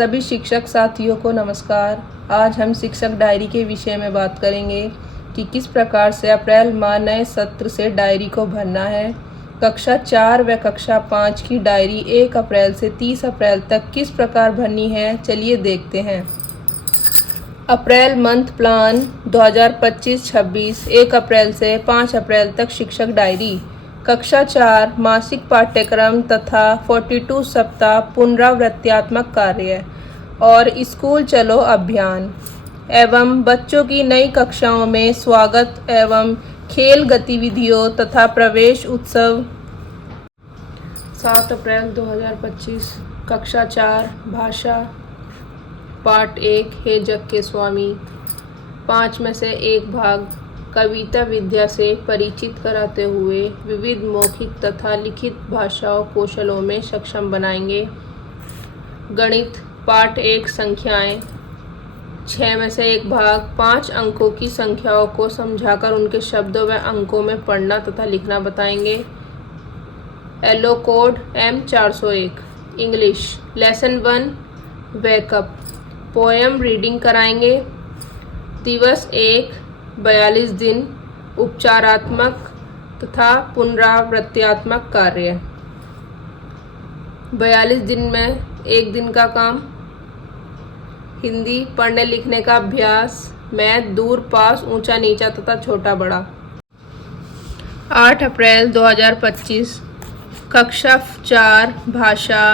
सभी शिक्षक साथियों को नमस्कार। आज हम शिक्षक डायरी के विषय में बात करेंगे कि किस प्रकार से अप्रैल माह नए सत्र से डायरी को भरना है। कक्षा 4 व कक्षा 5 की डायरी 1 अप्रैल से 30 अप्रैल तक किस प्रकार भरनी है, चलिए देखते हैं। अप्रैल मंथ प्लान 2025-26 1 अप्रैल से 5 अप्रैल तक शिक्षक डायरी। कक्षा 4 मासिक पाठ्यक्रम तथा 42 सप्ताह पुनरावृत्त्यात्मक कार्य और स्कूल चलो अभियान एवं बच्चों की नई कक्षाओं में स्वागत एवं खेल गतिविधियों तथा प्रवेश उत्सव। 7 अप्रैल 2025 कक्षा 4 भाषा पाठ 1 हे जग के स्वामी। 5 में से एक भाग कविता विद्या से परिचित कराते हुए विविध मौखिक तथा लिखित भाषाओं कौशलों में सक्षम बनाएंगे। गणित पाठ 1 संख्याएं। 6 में से एक भाग 5 अंकों की संख्याओं को समझाकर उनके शब्दों व अंकों में पढ़ना तथा लिखना बताएंगे। Yellow code M401। English lesson 1 wake up poem reading कराएंगे। दिवस 1 42 दिन उपचारात्मक तथा पुनरावृत्त्यात्मक कार्य। 42 दिन में एक दिन का काम। हिंदी पढ़ने लिखने का अभ्यास। मैथ दूर पास ऊंचा नीचा तथा छोटा बड़ा। 8 अप्रैल 2025 कक्षा 4 भाषा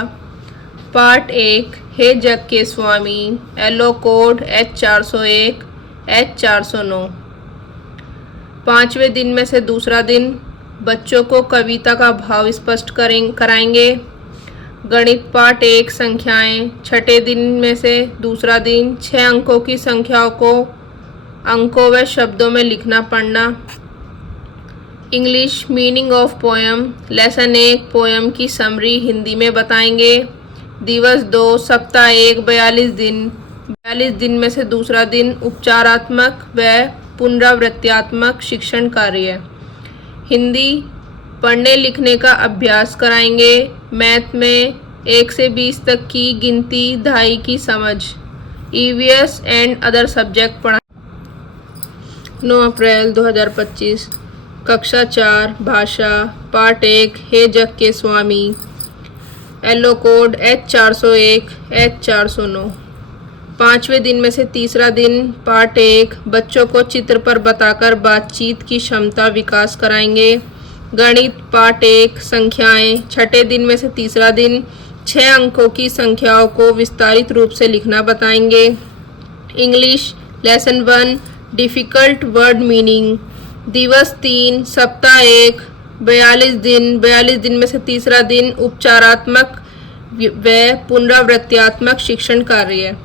पाठ 1 हे जग के स्वामी। Yellow code H401 H409। 5वें दिन में से दूसरा दिन बच्चों को कविता का भाव स्पष्ट कराएंगे। गणित पाठ 1 संख्याएं। 6ठे दिन में से दूसरा दिन 6 अंकों की संख्याओं को अंकों व शब्दों में लिखना पढ़ना। English meaning of poem lesson 1 poem की समरी हिंदी में बताएंगे। दिवस 2 सप्ताह 1 42 दिन। 42 दिन में से दूसरा दिन उपचारात्मक व पुनरावृत्त्यात्मक शिक्षण कार्य। हिंदी पढ़ने लिखने का अभ्यास कराएंगे। मैथ में 1 से 20 तक की गिनती दहाई की समझ। EVS एंड अदर सब्जेक्ट पढ़ाएंगे। 9 अप्रैल 2025 कक्षा 4 भाषा पाठ 1 हे जग के स्वामी। Yellow code H401 H409। 5वें दिन में से तीसरा दिन पाठ 1 बच्चों को चित्र पर बताकर बातचीत की क्षमता विकास कराएंगे। गणित पाठ 1 संख्याएं। 6ठे दिन में से तीसरा दिन 6 अंकों की संख्याओं को विस्तारित रूप से लिखना बताएंगे। English lesson 1 difficult word meaning. दिवस 3 सप्ताह 1 42 दिन। 42 दिन में से तीसरा दिन उपचारात्मक व पुनरावृत्त्यात्मक शिक्षण कार्य।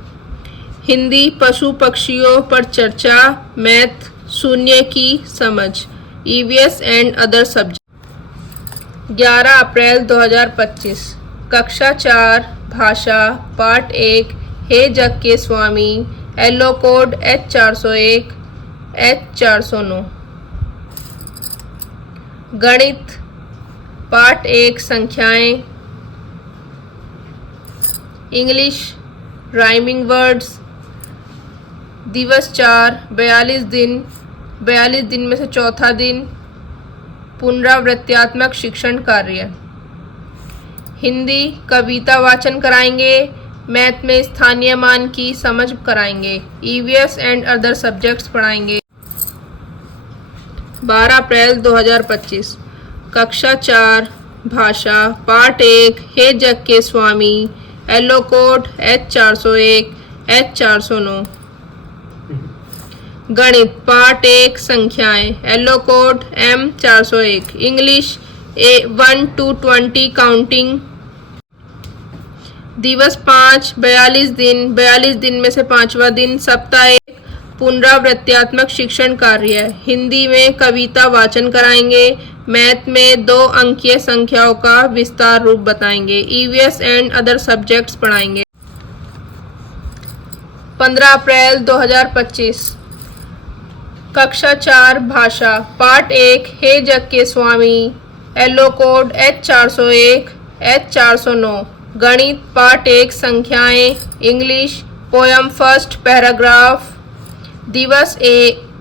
हिंदी पशु पक्षियों पर चर्चा। मैथ शून्य की समझ। EVS and other subject. 11 अप्रैल 2025 कक्षा 4 भाषा पाठ 1 हे जग के स्वामी। Yellow code H401 H409। गणित पाठ 1 संख्याएं। English rhyming words. दिवस 4 42 दिन। 42 दिन में से चौथा दिन पुनरावृत्त्यात्मक शिक्षण कार्य। हिंदी कविता वाचन कराएंगे। मैथ में स्थानीय मान की समझ कराएंगे। EVS एंड अदर सब्जेक्ट्स पढ़ाएंगे। 12 अप्रैल 2025 कक्षा 4 भाषा पाठ 1 हे जग के स्वामी। Yellow code H401 H409। गणित पाठ 1 संख्याएं। Yellow code M401। English 1 to 20 counting. दिवस 5 42 दिन। 42 दिन में से 5वां दिन सप्ताह 1 पुनरावृत्त्यात्मक शिक्षण कार्य। हिंदी में कविता वाचन कराएंगे। मैथ में 2 अंकीय संख्याओं का विस्तार रूप बताएंगे। EVS एंड अदर सब्जेक्ट्स पढ़ाएंगे। 15 अप्रैल 2025 कक्षा 4 भाषा पाठ 1 हे जग के स्वामी। Yellow code H401 H409। गणित पार्ट 1 संख्याएं, इंग्लिश पोयम फर्स्ट पैराग्राफ। दिवस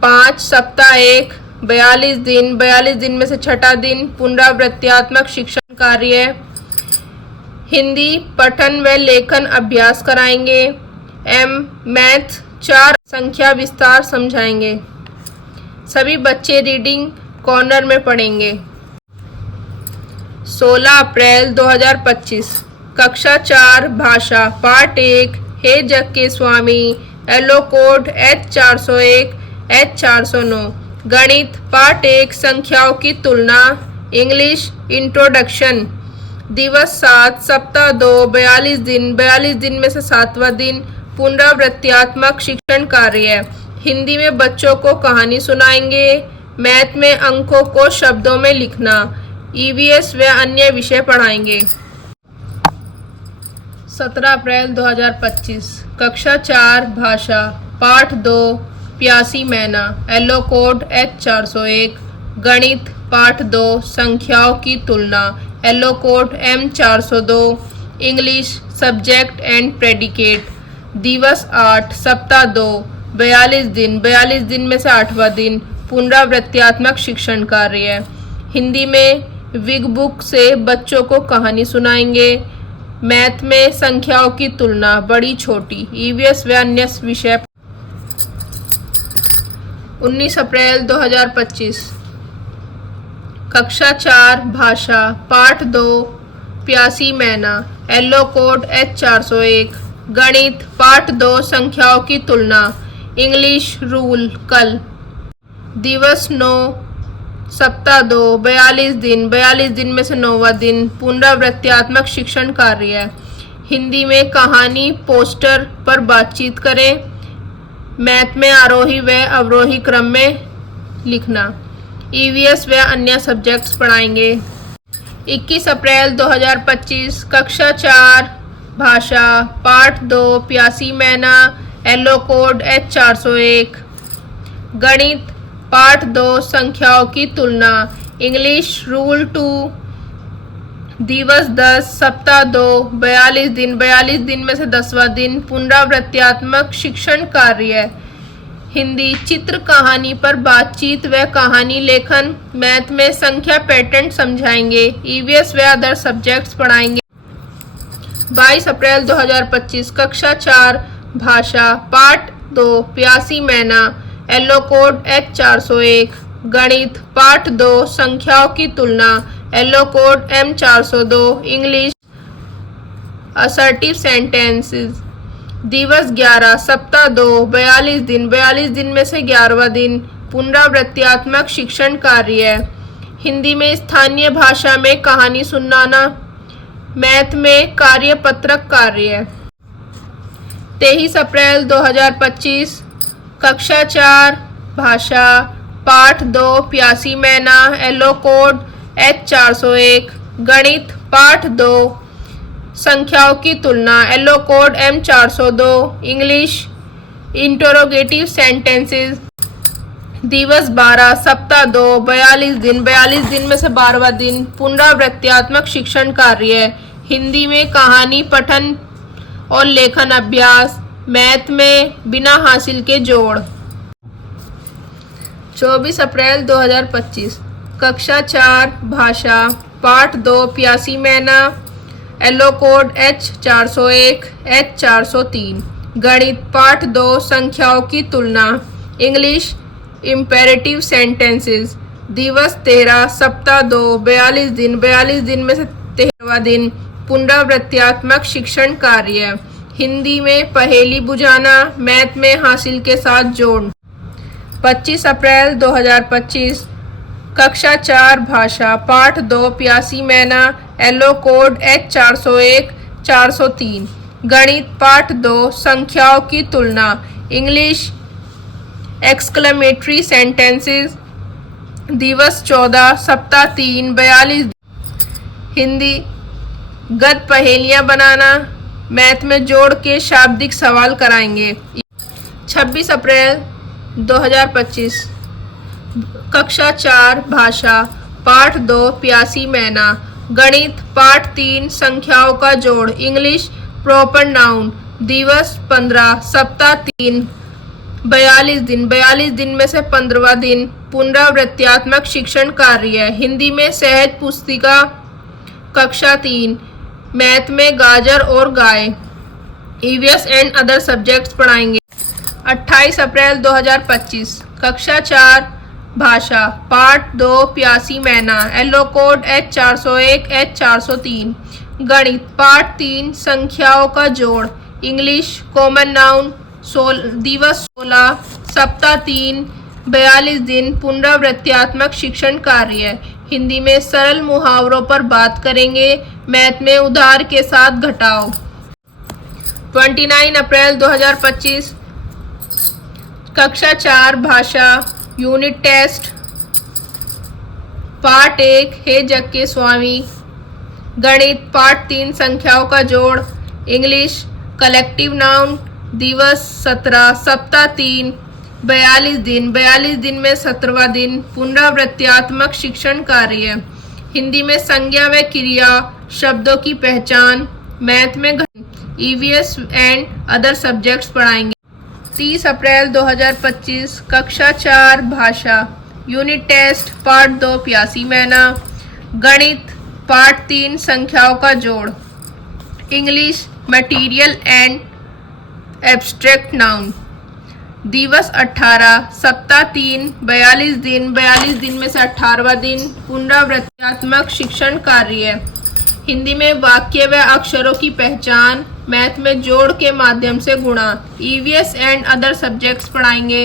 5 सप्ताह 1 42 दिन, 42 दिन में से छठा दिन पुनरावृत्त्यात्मक शिक्षण कार्य। हिंदी पठन व लेखन अभ्यास कराएंगे। मैथ 4 संख्या विस्तार समझाएंगे। सभी बच्चे रीडिंग कॉर्नर में पढ़ेंगे। 16 अप्रैल 2025 कक्षा 4 भाषा पार्ट 1 हे जग के स्वामी, एलो कोड H401 H409। गणित पार्ट 1 संख्याओं की तुलना, इंग्लिश इंट्रोडक्शन। दिवस 7 सप्ताह 2 42 दिन, 42 दिन में से सातवां दिन पुनरावृत्त्यात्मक शिक्षण कार्य। हिंदी में बच्चों को कहानी सुनाएंगे। मैथ में अंकों को शब्दों में लिखना, ईवीएस व अन्य विषय पढ़ाएंगे। 17 अप्रैल 2025 कक्षा 4 भाषा पाठ 2 प्यासी मैना, एलो कोड H401। गणित पाठ 2 संख्याओं की तुलना, एलो code M402। English subject and predicate. दिवस 8 सप्ताह 2 42 दिन, 42 दिन में से आठवां दिन पुनरावृत्त्यात्मक शिक्षण कार्य। हिंदी में विग बुक से बच्चों को कहानी सुनाएंगे। मैथ में संख्याओं की तुलना, बड़ी छोटी, ईवीएस व अन्य विषय। 19 अप्रैल 2025 कक्षा 4 भाषा पाठ 2 प्यासी मैना, एलो कोड H401। गणित पाठ 2 संख्याओं की तुलना, इंग्लिश रूल कल। दिवस 9 सप्ताह 2 42 दिन, 42 दिन में से नौवां दिन पुनरावृत्त्यात्मक शिक्षण कार्य। हिंदी में कहानी पोस्टर पर बातचीत करें। मैथ में आरोही व अवरोही क्रम में लिखना, ईवीएस व अन्य सब्जेक्ट्स पढ़ाएंगे। 21 अप्रैल 2025 कक्षा 4 भाषा पाठ 2 प्यासी मैना, एलो कोड H401। गणित पाठ 2 संख्याओं की तुलना, इंग्लिश रूल 2। दिवस 10 सप्ताह 2 42 दिन, 42 दिन में से 10वां दिन पुनरावृत्त्यात्मक शिक्षण कार्य। हिंदी चित्र कहानी पर बातचीत व कहानी लेखन। मैथ में संख्या पैटर्न समझाएंगे, ईवीएस व अदर सब्जेक्ट्स पढ़ाएंगे। 22 अप्रैल 2025 कक्षा 4 भाषा पाठ 2 प्यासी मैना, एलो कोड H401। गणित पाठ 2 संख्याओं की तुलना, एलो code M402। English assertive sentences. दिवस 11 सप्ताह 2 42 दिन, 42 दिन में से 11वां दिन पुनरावृत्त्यात्मक शिक्षण कार्य। हिंदी में स्थानीय भाषा में कहानी सुनाना। मैथ में कार्यपत्रक कार्य। 23 अप्रैल 2025 कक्षा 4 भाषा पाठ 2 प्यासी मैना, एलो कोड H401। गणित पाठ 2 संख्याओं की तुलना, एलो code M402। English interrogative sentences. दिवस 12 सप्ताह 2 42 दिन, 42 दिन में से 12वां दिन पुनरावृत्त्यात्मक शिक्षण कार्य। हिंदी में कहानी पठन और लेखन अभ्यास। मैथ में बिना हासिल के जोड़। 24 अप्रैल 2025 कक्षा 4 भाषा पाठ 2 प्यासी मैना, एलो कोड H401 H403। गणित पाठ 2 संख्याओं की तुलना, इंग्लिश इम्पेरेटिव सेंटेंसेस। दिवस 13 सप्ताह 2 42 दिन, 42 दिन में से 13वां दिन पुनरावृत्त्यात्मक शिक्षण कार्य। हिंदी में पहेली बुझाना, मैथ में हासिल के साथ जोड़। 25 अप्रैल 2025 कक्षा 4 भाषा पाठ 2 प्यासी मैना, एलो कोड H401 403। गणित पाठ 2 संख्याओं की तुलना, इंग्लिश एक्सक्लेमेटरी सेंटेंसेस। दिवस 14 सप्ताह 3 42। हिंदी गद्य पहेलियां बनाना, मैथ में जोड़ के शाब्दिक सवाल कराएंगे। 26 अप्रैल 2025 कक्षा 4 भाषा पाठ 2 प्यासी मैना, गणित पाठ 3 संख्याओं का जोड़ इंग्लिश प्रॉपर नाउन दिवस 15 सप्ताह 3 42 दिन में से 15वां दिन पुनरावृत्त्यात्मक शिक्षण कार्य हिंदी में सहज पुस्तिका कक्षा 3 मैथ में गाजर और गाय ईवीएस एंड अदर सब्जेक्ट्स पढ़ाएंगे। 28 अप्रैल 2025 कक्षा 4 भाषा पाठ 2 प्यासी मैना एलो कोड H401 H403 गणित पाठ 3 संख्याओं का जोड़ इंग्लिश कॉमन नाउन दिवस 16 सप्ताह 3 42 दिन पुनरावृत्त्यात्मक शिक्षण कार्य हिंदी में सरल मुहावरों पर बात करेंगे। मैथ में उधार के साथ घटाओ। 29 अप्रैल 2025 कक्षा 4 भाषा यूनिट टेस्ट पाठ 1 हे जग के स्वामी गणित पाठ 3 संख्याओं का जोड़ इंग्लिश कलेक्टिव नाउन दिवस 17 सप्ताह 3 42 दिन में 17वां दिन पुनरावृत्त्यात्मक शिक्षण कार्य हिंदी में संज्ञा व क्रिया शब्दों की पहचान मैथ में ईवीएस एंड अदर सब्जेक्ट्स पढ़ाएंगे। 30 अप्रैल 2025 कक्षा 4 भाषा यूनिट टेस्ट पार्ट 2 प्यासी मैना गणित पार्ट 3 संख्याओं का जोड़ English material and abstract noun दिवस 18 सप्ताह 3 42 दिन में से 18वां दिन पुनरावृत्त्यात्मक शिक्षण कार्य हिंदी में वाक्य व अक्षरों की पहचान मैथ में जोड़ के माध्यम से गुणा ईवीएस एंड अदर सब्जेक्ट्स पढ़ाएंगे।